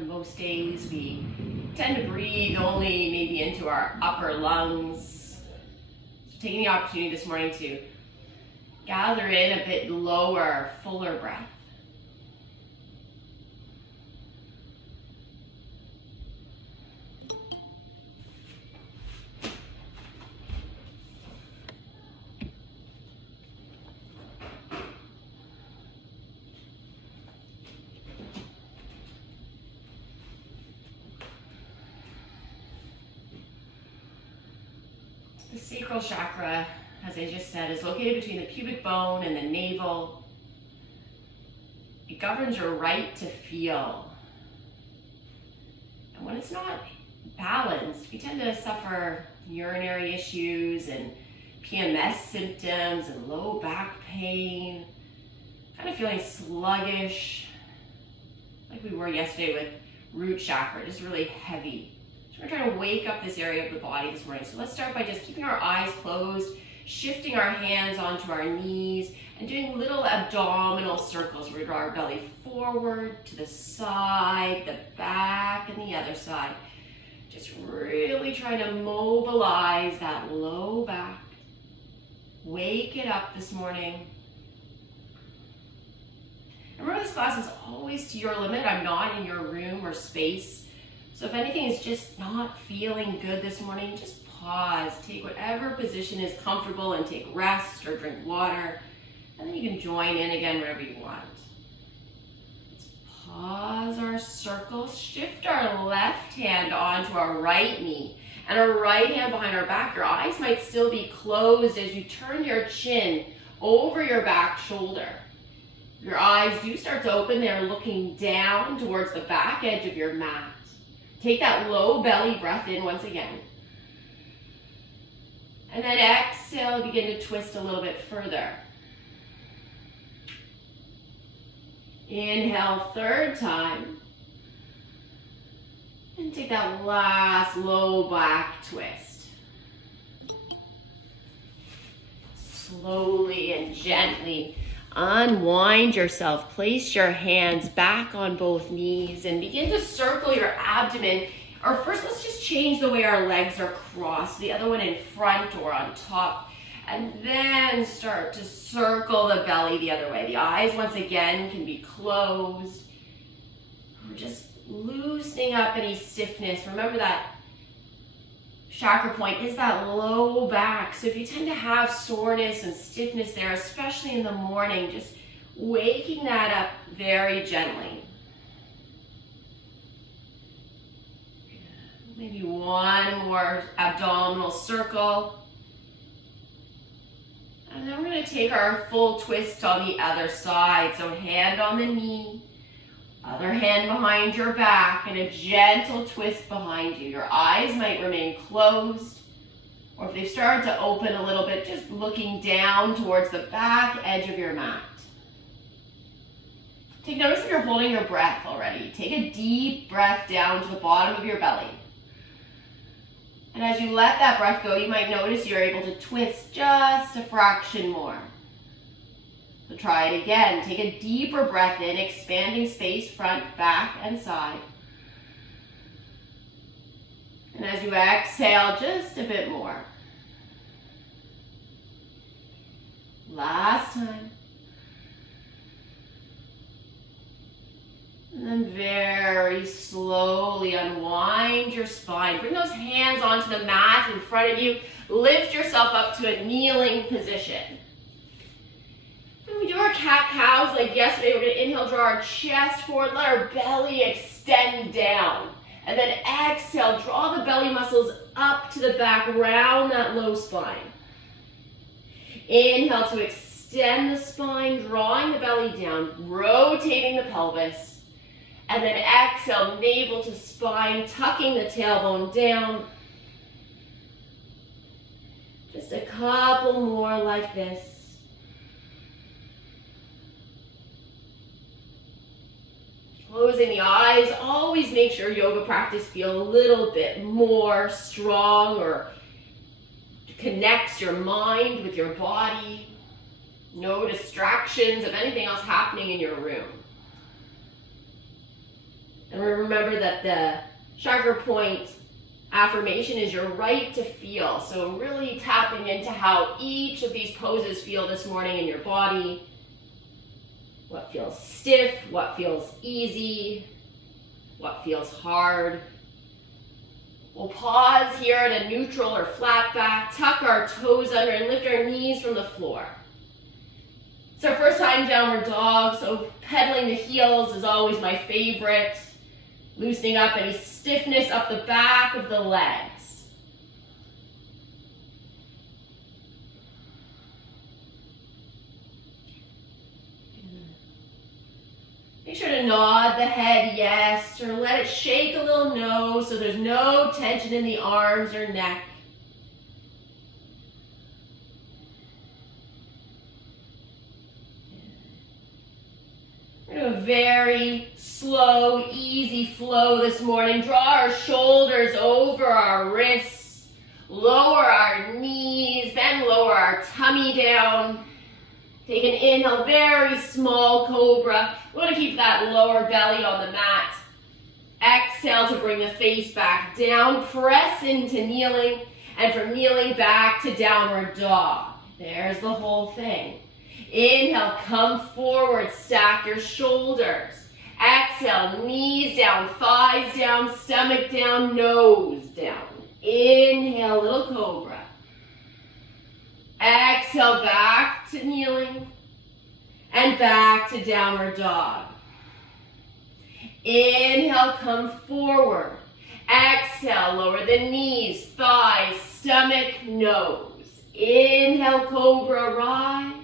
On most days, we tend to breathe only maybe into our upper lungs. So taking the opportunity this morning to gather in a bit lower, fuller breath. The Sacral Chakra, as I just said, is located between the pubic bone and the navel. It governs your right to feel. And when it's not balanced, we tend to suffer urinary issues and PMS symptoms and low back pain, kind of feeling sluggish, like we were yesterday with root chakra, just really heavy. We're trying to wake up this area of the body this morning. So let's start by just keeping our eyes closed, shifting our hands onto our knees, and doing little abdominal circles where we draw our belly forward, to the side, the back, and the other side. Just really trying to mobilize that low back. Wake it up this morning. Remember, this class is always to your limit. I'm not in your room or space. So if anything is just not feeling good this morning, just pause. Take whatever position is comfortable and take rest or drink water. And then you can join in again whenever you want. Let's pause our circles. Shift our left hand onto our right knee and our right hand behind our back. Your eyes might still be closed as you turn your chin over your back shoulder. Your eyes do start to open. They're looking down towards the back edge of your mat. Take that low belly breath in once again. And then exhale, begin to twist a little bit further. Inhale, third time. And take that last low back twist. Slowly and gently unwind yourself. Place your hands back on both knees and begin to circle your abdomen. Or first, let's just change the way our legs are crossed. The other one in front or on top. And then start to circle the belly the other way. The eyes, once again, can be closed. We're just loosening up any stiffness. Remember that chakra point is that low back. So if you tend to have soreness and stiffness there, especially in the morning, just waking that up very gently. Maybe one more abdominal circle. And then we're going to take our full twist on the other side. So hand on the knee, other hand behind your back, and a gentle twist behind you. Your eyes might remain closed, or if they've started to open a little bit, just looking down towards the back edge of your mat. Take notice if you're holding your breath already. Take a deep breath down to the bottom of your belly. And as you let that breath go, you might notice you're able to twist just a fraction more. So try it again. Take a deeper breath in, expanding space, front, back, and side. And as you exhale, just a bit more. Last time. And then very slowly unwind your spine. Bring those hands onto the mat in front of you. Lift yourself up to a kneeling position. When we do our cat-cows like yesterday, we're going to inhale, draw our chest forward, let our belly extend down. And then exhale, draw the belly muscles up to the back, round that low spine. Inhale to extend the spine, drawing the belly down, rotating the pelvis. And then exhale, navel to spine, tucking the tailbone down. Just a couple more like this. Closing the eyes, always make sure yoga practice feel a little bit more strong or connects your mind with your body. No distractions of anything else happening in your room. And remember that the chakra point affirmation is your right to feel. So really tapping into how each of these poses feel this morning in your body. What feels stiff, what feels easy, what feels hard. We'll pause here at a neutral or flat back, tuck our toes under and lift our knees from the floor. It's our first time downward dog, so pedaling the heels is always my favorite. Loosening up any stiffness up the back of the legs. Make sure to nod the head yes, or let it shake a little no, so there's no tension in the arms or neck. We're going to do a very slow, easy flow this morning. Draw our shoulders over our wrists, lower our knees, then lower our tummy down. Take an inhale, very small cobra. We want to keep that lower belly on the mat. Exhale to bring the face back down. Press into kneeling, and from kneeling back to downward dog. There's the whole thing. Inhale, come forward, stack your shoulders. Exhale, knees down, thighs down, stomach down, nose down. Inhale, little cobra. Exhale, back to kneeling and back to downward dog. Inhale, come forward. Exhale, lower the knees, thighs, stomach, nose. Inhale, cobra, rise.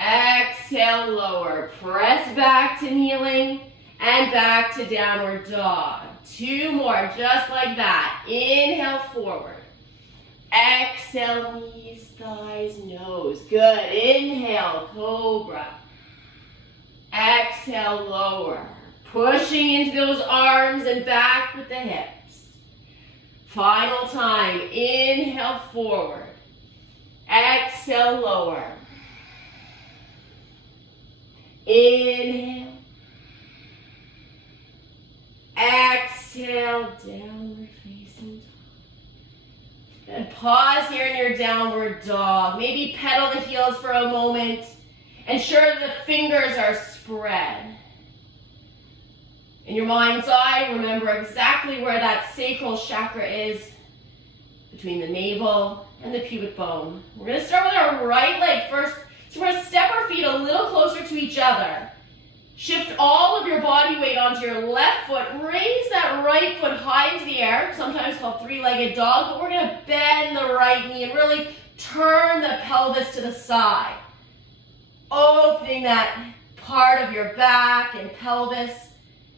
Exhale, lower. Press back to kneeling and back to downward dog. Two more, just like that. Inhale, forward. Exhale, knees, thighs, nose. Good. Inhale, cobra. Exhale, lower. Pushing into those arms and back with the hips. Final time. Inhale, forward. Exhale, lower. Inhale. Exhale, downward facing dog. And pause here in your downward dog. Maybe pedal the heels for a moment. Ensure the fingers are spread. In your mind's eye, remember exactly where that sacral chakra is between the navel and the pubic bone. We're going to start with our right leg first. So we're going to step our feet a little closer to each other. Shift all of your body weight onto your left foot. Raise that right foot high into the air, sometimes called three-legged dog, but we're going to bend the right knee and really turn the pelvis to the side. Opening that part of your back and pelvis.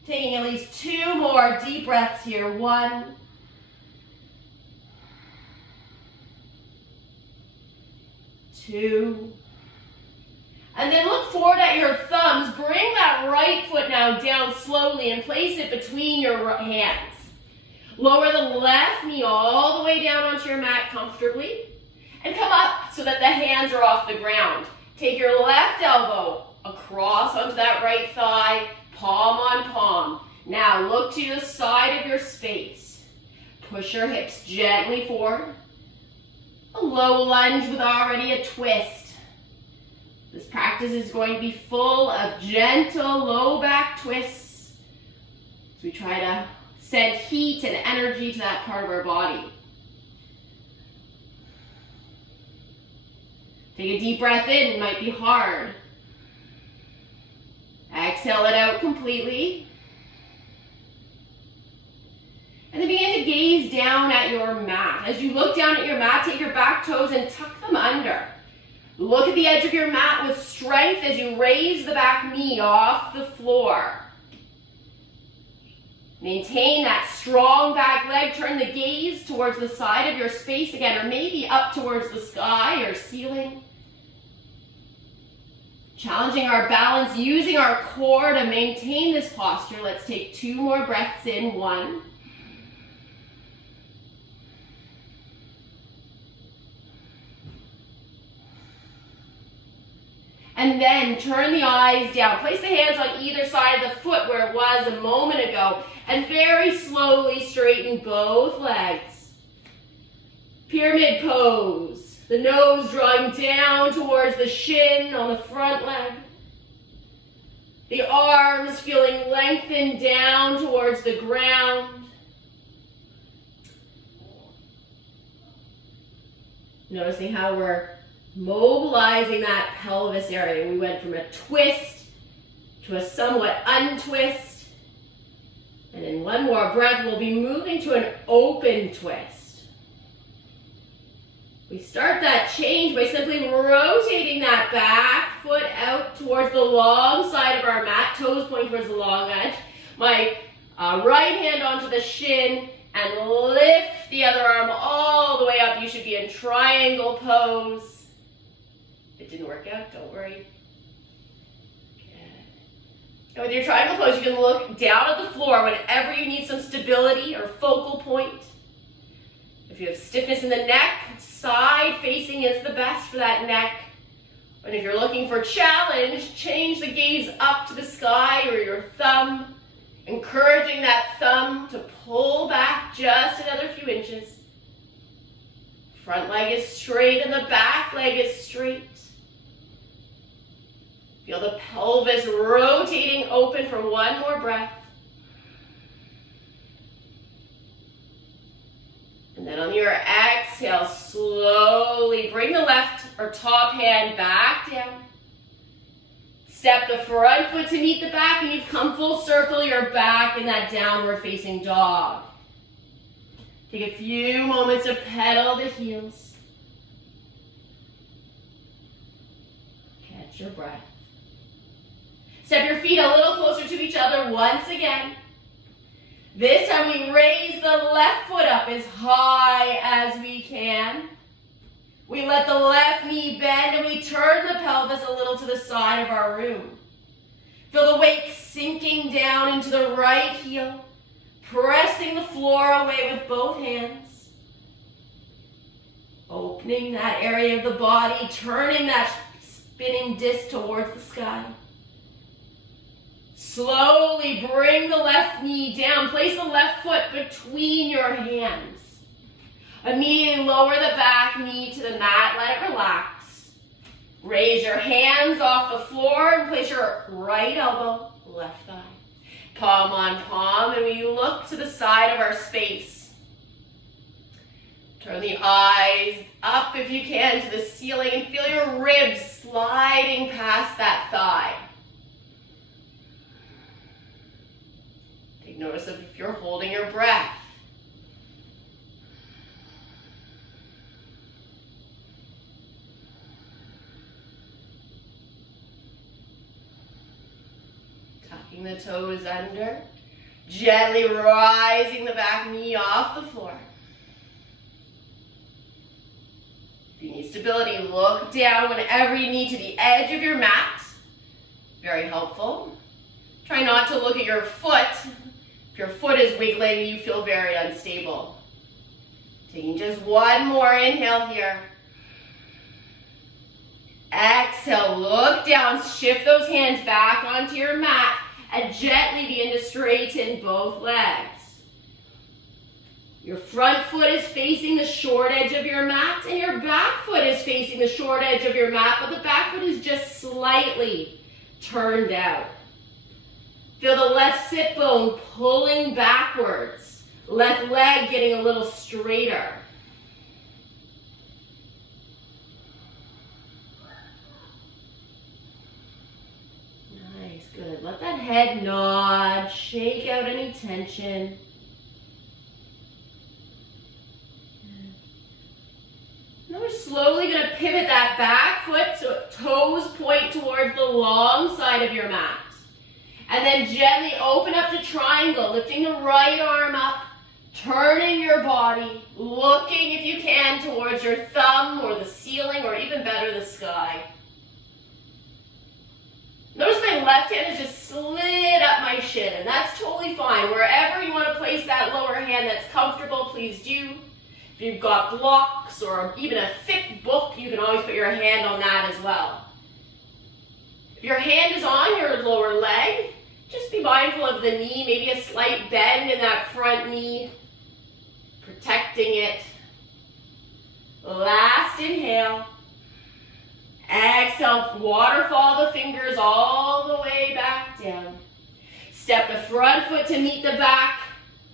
Taking at least 2 more deep breaths here. 1. 2. And then look forward at your thumbs. Bring that right foot now down slowly and place it between your hands. Lower the left knee all the way down onto your mat comfortably. And come up so that the hands are off the ground. Take your left elbow across onto that right thigh, palm on palm. Now look to the side of your space. Push your hips gently forward. A low lunge with already a twist. This practice is going to be full of gentle low back twists as we try to send heat and energy to that part of our body. Take a deep breath in, it might be hard. Exhale it out completely. And then begin to gaze down at your mat. As you look down at your mat, take your back toes and tuck them under. Look at the edge of your mat with strength as you raise the back knee off the floor. Maintain that strong back leg. Turn the gaze towards the side of your space again, or maybe up towards the sky or ceiling. Challenging our balance, using our core to maintain this posture. Let's take 2 more breaths in. 1. And then turn the eyes down. Place the hands on either side of the foot where it was a moment ago. And very slowly straighten both legs. Pyramid pose. The nose drawing down towards the shin on the front leg. The arms feeling lengthened down towards the ground. Noticing how we're mobilizing that pelvis area. We went from a twist to a somewhat untwist. And in one more breath, we'll be moving to an open twist. We start that change by simply rotating that back foot out towards the long side of our mat, toes pointing towards the long edge. My right hand onto the shin and lift the other arm all the way up. You should be in triangle pose. If it didn't work out, don't worry. Good. And with your triangle pose, you can look down at the floor whenever you need some stability or focal point. If you have stiffness in the neck, side facing is the best for that neck. And if you're looking for challenge, change the gaze up to the sky or your thumb, encouraging that thumb to pull back just another few inches. Front leg is straight and the back leg is straight. Feel the pelvis rotating open for one more breath. And then on your exhale, slowly bring the left or top hand back down. Step the front foot to meet the back, and you've come full circle. You're back in that downward facing dog. Take a few moments to pedal the heels. Catch your breath. Step your feet a little closer to each other once again. This time we raise the left foot up as high as we can. We let the left knee bend and we turn the pelvis a little to the side of our room. Feel the weight sinking down into the right heel, pressing the floor away with both hands. Opening that area of the body, turning that spinning disc towards the sky. Slowly bring the left knee down. Place the left foot between your hands. Immediately lower the back knee to the mat. Let it relax. Raise your hands off the floor and place your right elbow, left thigh. Palm on palm, and we look to the side of our space. Turn the eyes up if you can to the ceiling and feel your ribs sliding past that thigh. Take notice of if you're holding your breath. Tucking the toes under, gently rising the back knee off the floor. If you need stability, look down whenever you need to the edge of your mat. Very helpful. Try not to look at your foot. If your foot is wiggling, you feel very unstable. Taking just one more inhale here. Exhale, look down, shift those hands back onto your mat and gently begin to straighten both legs. Your front foot is facing the short edge of your mat and your back foot is facing the short edge of your mat, but the back foot is just slightly turned out. Feel the left sit bone pulling backwards, left leg getting a little straighter. Nice, good. Let that head nod, shake out any tension. Now we're slowly going to pivot that back foot so toes point towards the long side of your mat. And then gently open up to triangle, lifting the right arm up, turning your body, looking if you can towards your thumb or the ceiling or even better the sky. Notice my left hand has just slid up my shin, and that's totally fine. Wherever you want to place that lower hand that's comfortable, please do. If you've got blocks or even a thick book, you can always put your hand on that as well. If your hand is on your lower leg, just be mindful of the knee, maybe a slight bend in that front knee, protecting it. Last inhale. Exhale, waterfall the fingers all the way back down. Step the front foot to meet the back,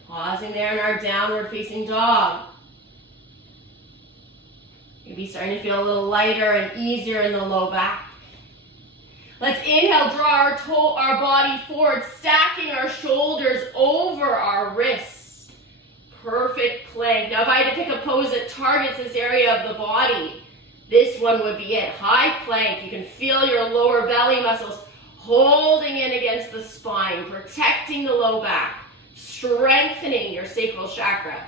pausing there in our downward facing dog. Maybe starting to feel a little lighter and easier in the low back. Let's inhale, draw our body forward, stacking our shoulders over our wrists. Perfect plank. Now if I had to pick a pose that targets this area of the body, this one would be it. High plank. You can feel your lower belly muscles holding in against the spine, protecting the low back, strengthening your sacral chakra.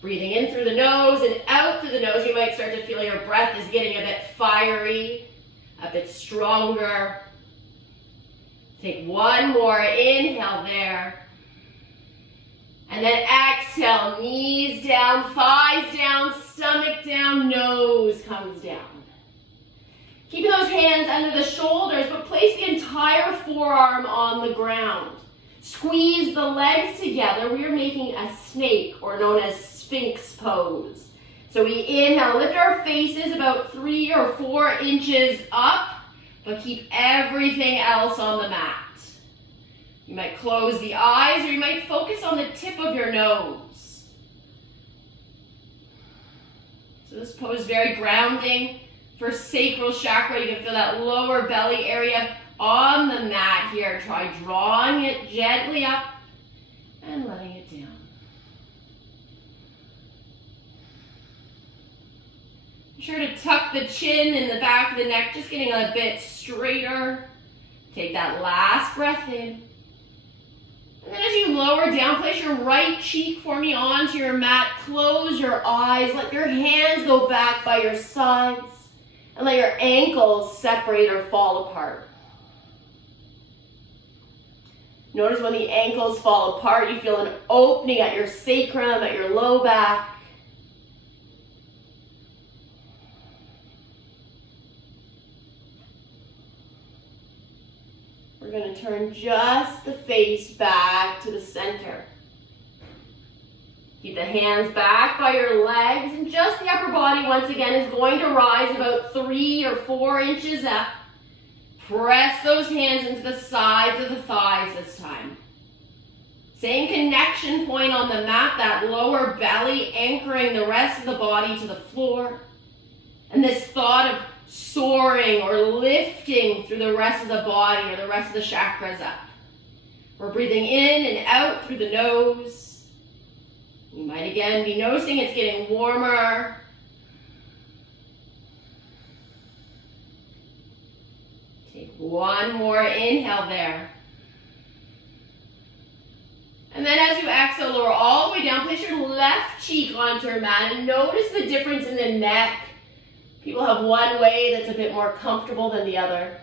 Breathing in through the nose and out through the nose, you might start to feel your breath is getting a bit fiery, a bit stronger. Take one more inhale there. And then exhale, knees down, thighs down, stomach down, nose comes down. Keeping those hands under the shoulders, but place the entire forearm on the ground. Squeeze the legs together. We are making a snake, or known as Sphinx pose. So we inhale, lift our faces about 3 or 4 inches up, but keep everything else on the mat. You might close the eyes, or you might focus on the tip of your nose. So this pose is very grounding for sacral chakra. You can feel that lower belly area on the mat here. Try drawing it gently up and letting it down. Be sure to tuck the chin in the back of the neck, just getting a bit straighter. Take that last breath in. And then as you lower down, place your right cheek for me onto your mat. Close your eyes. Let your hands go back by your sides. And let your ankles separate or fall apart. Notice when the ankles fall apart, you feel an opening at your sacrum, at your low back. We're going to turn just the face back to the center. Keep the hands back by your legs, and just the upper body once again is going to rise about 3 or 4 inches up. Press those hands into the sides of the thighs this time. Same connection point on the mat, that lower belly anchoring the rest of the body to the floor. And this thought of soaring or lifting through the rest of the body or the rest of the chakras up. We're breathing in and out through the nose. You might again be noticing it's getting warmer. Take one more inhale there. And then as you exhale, lower all the way down, place your left cheek onto your mat and notice the difference in the neck. People have one way that's a bit more comfortable than the other.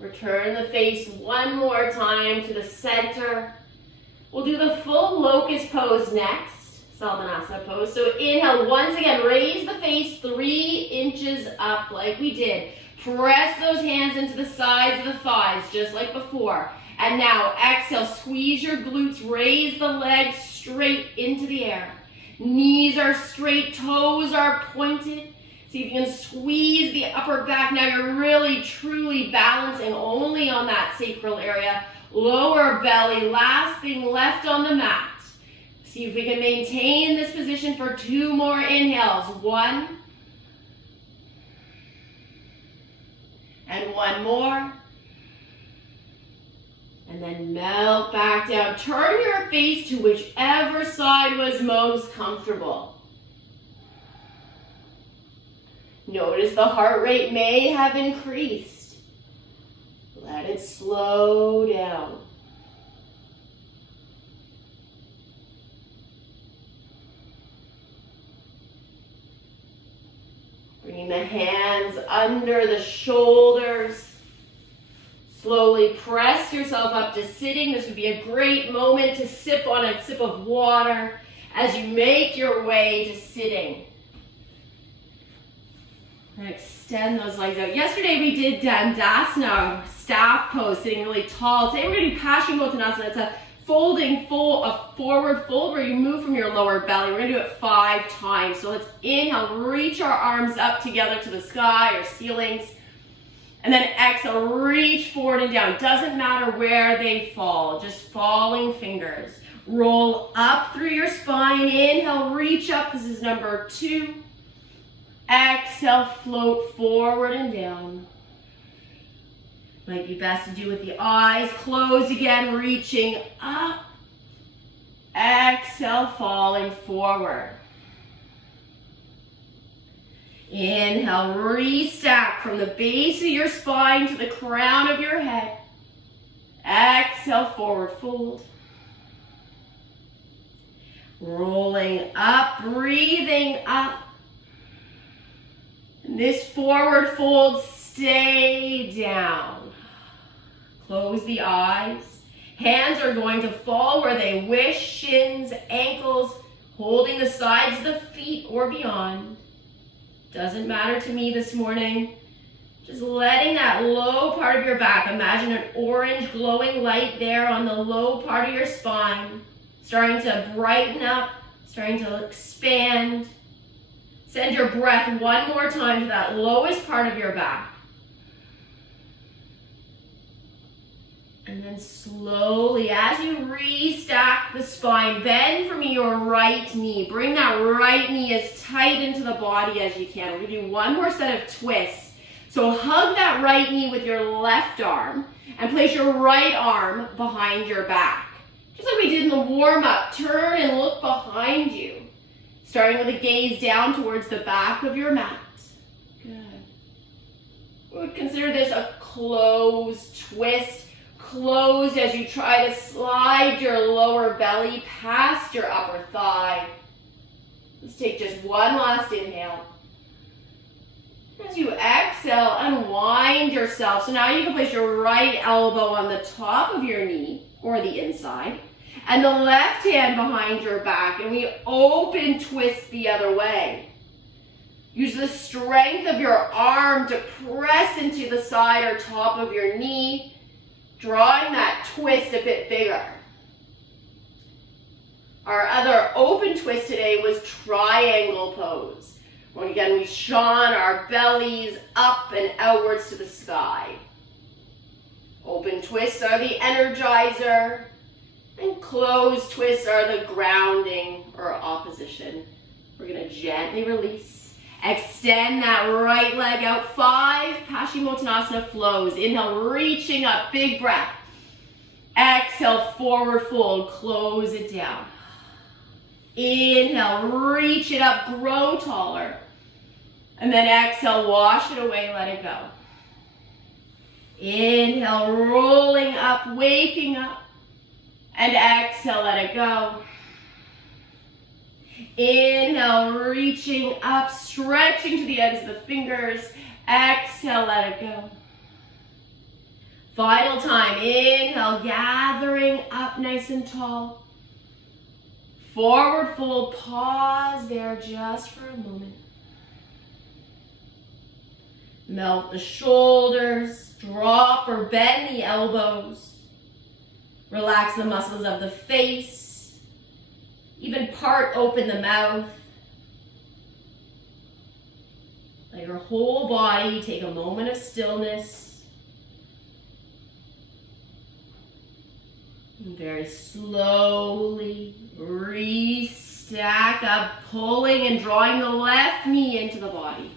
Return the face one more time to the center. We'll do the full locust pose next, Salmanasana pose. So inhale, once again, raise the face 3 inches up like we did. Press those hands into the sides of the thighs, just like before. And now exhale, squeeze your glutes, raise the legs straight into the air. Knees are straight, toes are pointed. See if you can squeeze the upper back. Now you're really, truly balancing only on that sacral area. Lower belly, last thing left on the mat. See if we can maintain this position for 2 more inhales. 1. And 1 more. And then melt back down. Turn your face to whichever side was most comfortable. Notice the heart rate may have increased. Let it slow down. Bringing the hands under the shoulders. Slowly press yourself up to sitting. This would be a great moment to sip on a sip of water as you make your way to sitting. And extend those legs out. Yesterday we did Dandasana, staff pose, sitting really tall. Today we're going to do Paschimottanasana. It's a forward fold where you move from your lower belly. We're going to do it 5 times. So let's inhale, reach our arms up together to the sky or ceilings. And then exhale, reach forward and down. Doesn't matter where they fall, just falling fingers. Roll up through your spine. Inhale, reach up. This is number 2. Exhale, float forward and down. Might be best to do with the eyes closed again, reaching up. Exhale, falling forward. Inhale, restack from the base of your spine to the crown of your head. Exhale, forward fold. Rolling up, breathing up. And this forward fold, stay down. Close the eyes. Hands are going to fall where they wish, shins, ankles, holding the sides of the feet or beyond. Doesn't matter to me this morning. Just letting that low part of your back, imagine an orange glowing light there on the low part of your spine, starting to brighten up, starting to expand. Send your breath one more time to that lowest part of your back. And then slowly, as you restack the spine, bend from your right knee. Bring that right knee as tight into the body as you can. We're going to do one more set of twists. So hug that right knee with your left arm and place your right arm behind your back. Just like we did in the warm-up, turn and look behind you. Starting with a gaze down towards the back of your mat. Good. We would consider this a closed twist. Closed as you try to slide your lower belly past your upper thigh. Let's take just one last inhale. As you exhale, unwind yourself. So now you can place your right elbow on the top of your knee or the inside and the left hand behind your back, and we open twist the other way. Use the strength of your arm to press into the side or top of your knee, drawing that twist a bit bigger. Our other open twist today was triangle pose. When again we shone our bellies up and outwards to the sky. Open twists are the energizer, and closed twists are the grounding or opposition. We're going to gently release. Extend that right leg out. 5 Paschimottanasana flows. Inhale, reaching up, big breath. Exhale, forward fold, close it down. Inhale, reach it up, grow taller. And then exhale, wash it away, let it go. Inhale, rolling up, waking up. And exhale, let it go. Inhale, reaching up, stretching to the ends of the fingers. Exhale, let it go. Final time. Inhale, gathering up nice and tall. Forward fold, pause there just for a moment. Melt the shoulders, drop or bend the elbows. Relax the muscles of the face. Even part open the mouth. Let your whole body take a moment of stillness. And very slowly restack up, pulling and drawing the left knee into the body.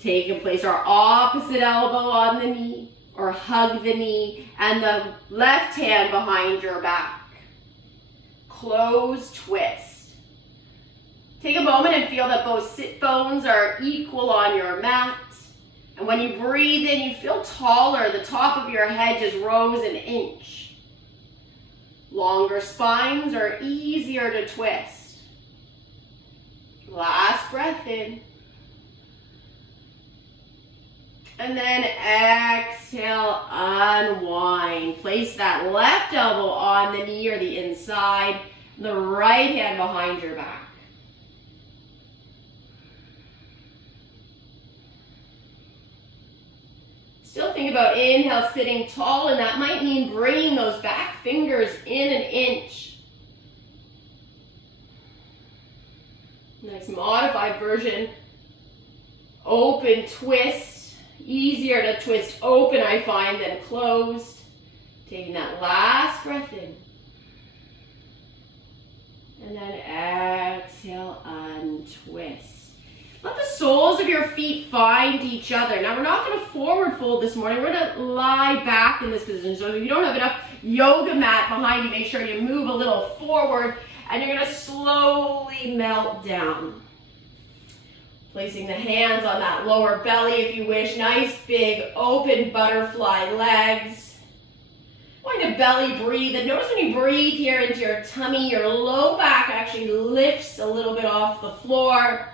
Take and place our opposite elbow on the knee, or hug the knee, and the left hand behind your back. Close twist. Take a moment and feel that both sit bones are equal on your mat. And when you breathe in, you feel taller. The top of your head just rose an inch. Longer spines are easier to twist. Last breath in. And then exhale, unwind. Place that left elbow on the knee or the inside, the right hand behind your back. Still think about inhale, sitting tall, and that might mean bringing those back fingers in an inch. Nice modified version. Open, twist. Easier to twist open, I find, than closed. Taking that last breath in. And then exhale, untwist. Let the soles of your feet find each other. Now, we're not going to forward fold this morning. We're going to lie back in this position. So if you don't have enough yoga mat behind you, make sure you move a little forward. And you're going to slowly melt down. Placing the hands on that lower belly if you wish. Nice big open butterfly legs. Going to belly breathe. And notice when you breathe here into your tummy, your low back actually lifts a little bit off the floor.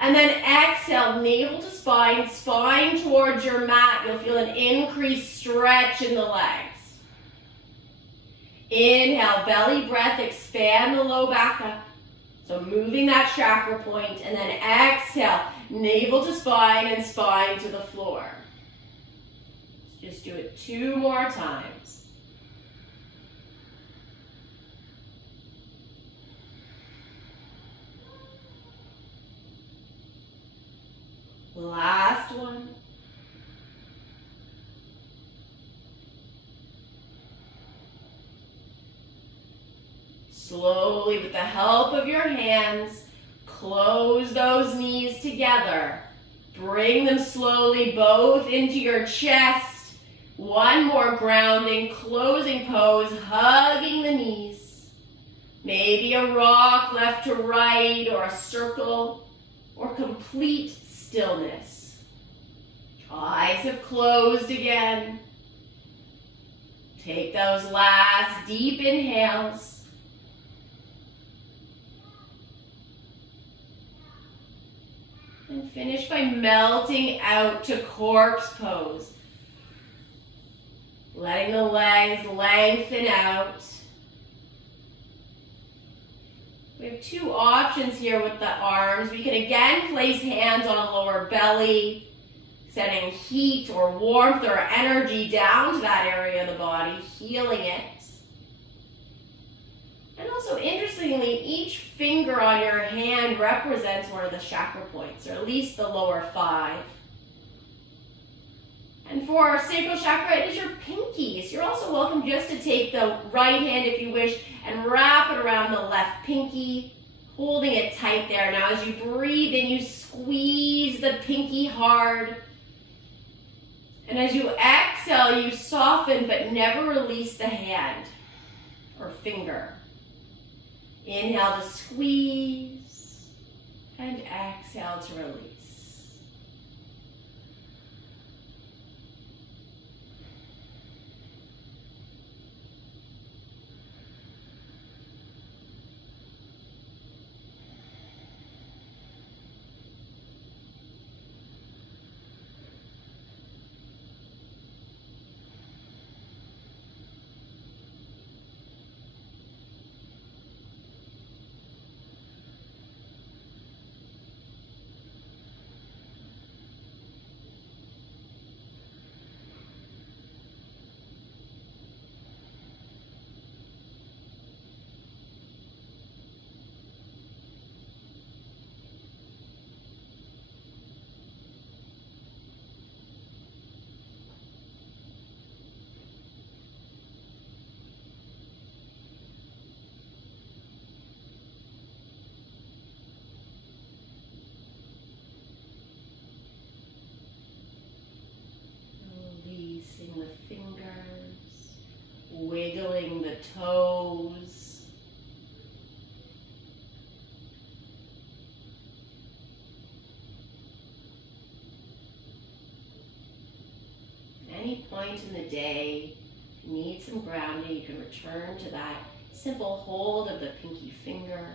And then exhale, navel to spine, spine towards your mat. You'll feel an increased stretch in the legs. Inhale, belly breath, expand the low back up. So moving that chakra point, and then exhale, navel to spine and spine to the floor. Just do it 2 more times. Last one. Slowly, with the help of your hands, close those knees together. Bring them slowly both into your chest. One more grounding, closing pose, hugging the knees. Maybe a rock left to right, or a circle, or complete stillness. Eyes have closed again. Take those last deep inhales. And finish by melting out to corpse pose. Letting the legs lengthen out. We have 2 options here with the arms. We can again place hands on a lower belly, sending heat or warmth or energy down to that area of the body, healing it. And also, interestingly, each finger on your hand represents one of the chakra points, or at least the lower 5. And for our sacral chakra, it is your pinkies. You're also welcome just to take the right hand, if you wish, and wrap it around the left pinky, holding it tight there. Now, as you breathe in, you squeeze the pinky hard. And as you exhale, you soften but never release the hand or finger. Inhale to squeeze, and exhale to release. The fingers, wiggling the toes. At any point in the day, if you need some grounding, you can return to that simple hold of the pinky finger.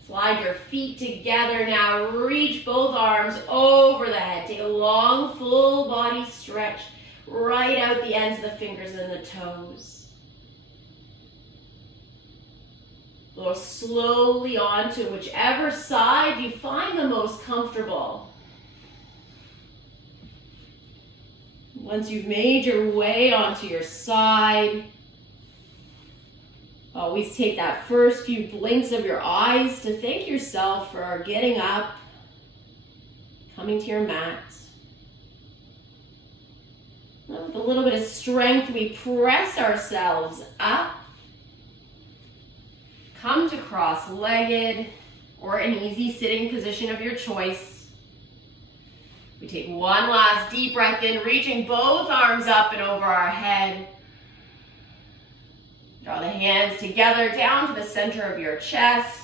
It's Slide your feet together now. Reach both arms over the head. Take a long, full body stretch. Right out the ends of the fingers and the toes. Go slowly onto whichever side you find the most comfortable. Once you've made your way onto your side, always take that first few blinks of your eyes to thank yourself for getting up, coming to your mat. With a little bit of strength, we press ourselves up. Come to cross-legged or an easy sitting position of your choice. We take one last deep breath in, reaching both arms up and over our head. Draw the hands together down to the center of your chest.